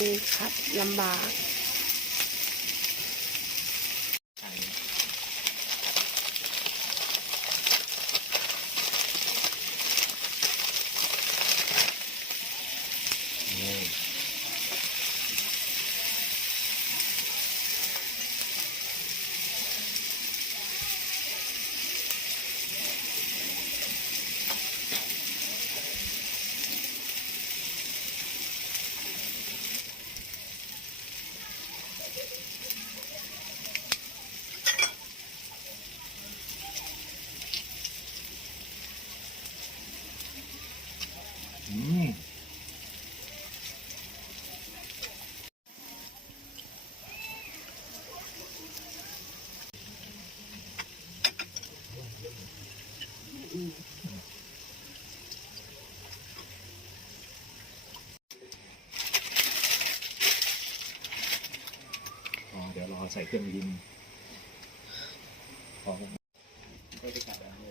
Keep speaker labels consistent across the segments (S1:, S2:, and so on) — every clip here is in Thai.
S1: นี่ครับลำบาก
S2: อ๋อเดี๋ยวรอใส่เครื่องยิงพอไม่ได้กัดอะไร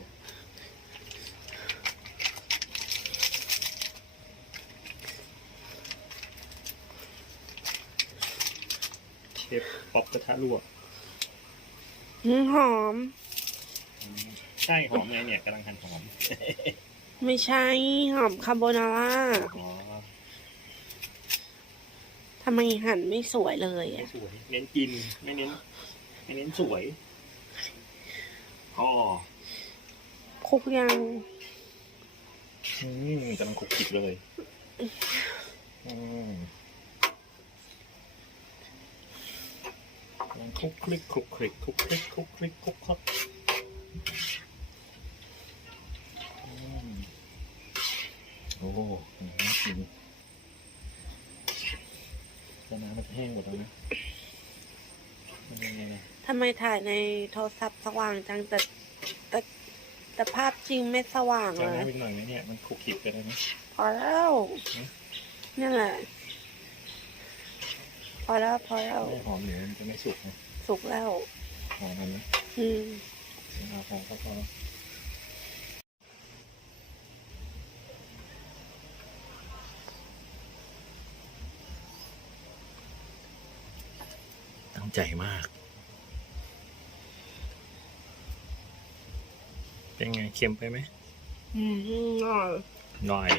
S2: เลยเชฟป๊อปกระทะลวก
S1: อืมหอม
S2: ใช่หอมไงเนี่ยกำลังหั่นหอม
S1: ไม่ใช่หอมคาโบนาร่า
S2: อ๋อ
S1: ทำไมหั่นไม่สวยเลย
S2: ไม่
S1: อะ
S2: สวยเน้นกินไม่เน้นไม่เน้นสวยอ๋อ
S1: คลุกยัง
S2: อืมกำลังคลุกคลิกเลยอืมกำลัง คลุกคลิกคลุกคลิกคลุกคลิกคลุกคลิกคลุกคลิกอืมโอ้โหน่ากินแต่น้ำมันจะแห้งหมดแล้วนะมันยังไงนะ
S1: ทำไมถ่ายในโทรศัพท์สว่างจังแต่แต่แต่ภาพจริงไม่สว่าง
S2: จะ
S1: เลย
S2: น้ำอีกหน่อยไหมเนี่ย มันคลุกคลิกไปได้ไหม
S1: พอแล้ว
S2: หืม
S1: นี่แหละ พอแล้วพอแล้ว
S2: ไม่หอมเหนือมันจะไม่สุกนะ
S1: สุกแล้ว
S2: หอมมันนะ
S1: อืม
S2: เอาหอมก็พอแล้วตั้งใจมาก เป็นไงเค็มไปไหม
S1: อืมอร่อย
S2: หน่อย